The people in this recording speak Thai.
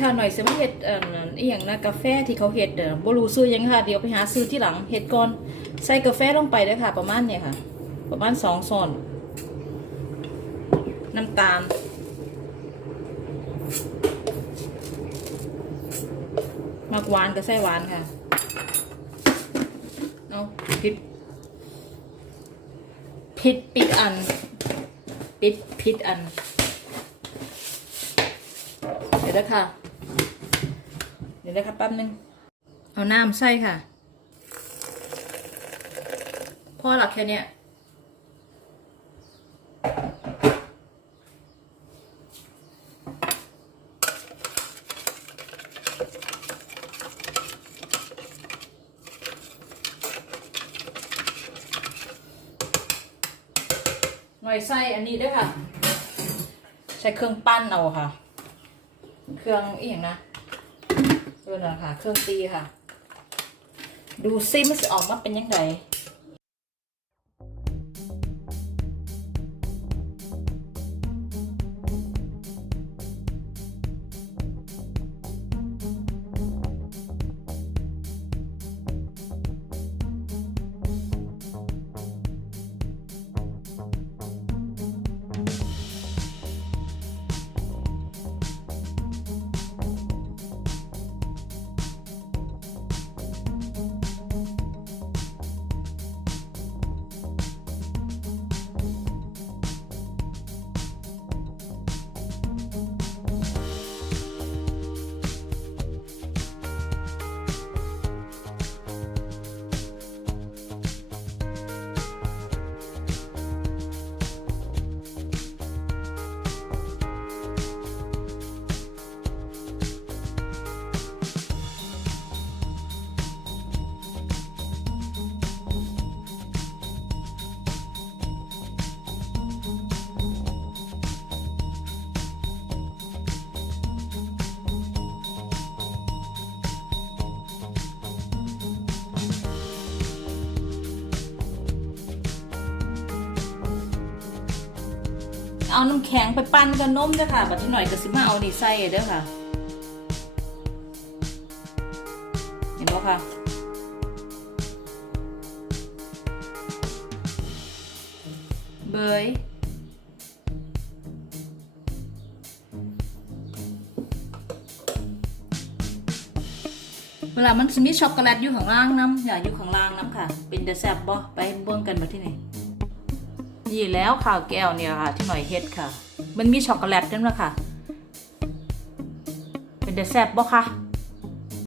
ค่ะหน่อยสิมาเห็ดอีหยังนะกาแฟที่เขาเห็ดบ่รู้ซื้อยังค่ะเดี๋ยวไปหาซื้อที่หลังเห็ดก่อนใส่กาแฟลงไปด้วยค่ะประมาณเนี่ยค่ะประมาณ2 ช้อนน้ำตาลมักหวานก็ใส่หวานค่ะเอาปิดอันปิดอันเดี๋ยวนะคะแป๊บนึงเอาน้ำใส่ค่ะพอหลักแค่เนี้ยหน่อยใส่อันนี้ด้วยค่ะใช้เครื่องปั้นเอาค่ะเครื่องอีกอย่างนะค่ะเครื่องตีค่ะดูซิมันจะออกมาเป็นยังไงเอาน้ำแข็งไปปั้นกับนมด้วยค่ะบัดนี้หน่อยก็สิมาเอานี่ใส่เด้อค่ะเห็นบ่ค่ะเบยเวลามันจะมีช็อกโกแลตอยู่ข้างล่างน้ำอย่าอยู่ข้างล่างน้ำค่ะเป็นแต่แซ่บบ่ไปเบิ่งกันบัดที่ไหนนี่แล้วข่าวแก้วเนี่ยค่ะที่หน่อยเฮ็ดค่ะมันมีช็อกโกแลตนั่นแหละค่ะเป็นแต่แซ่บบ่คะ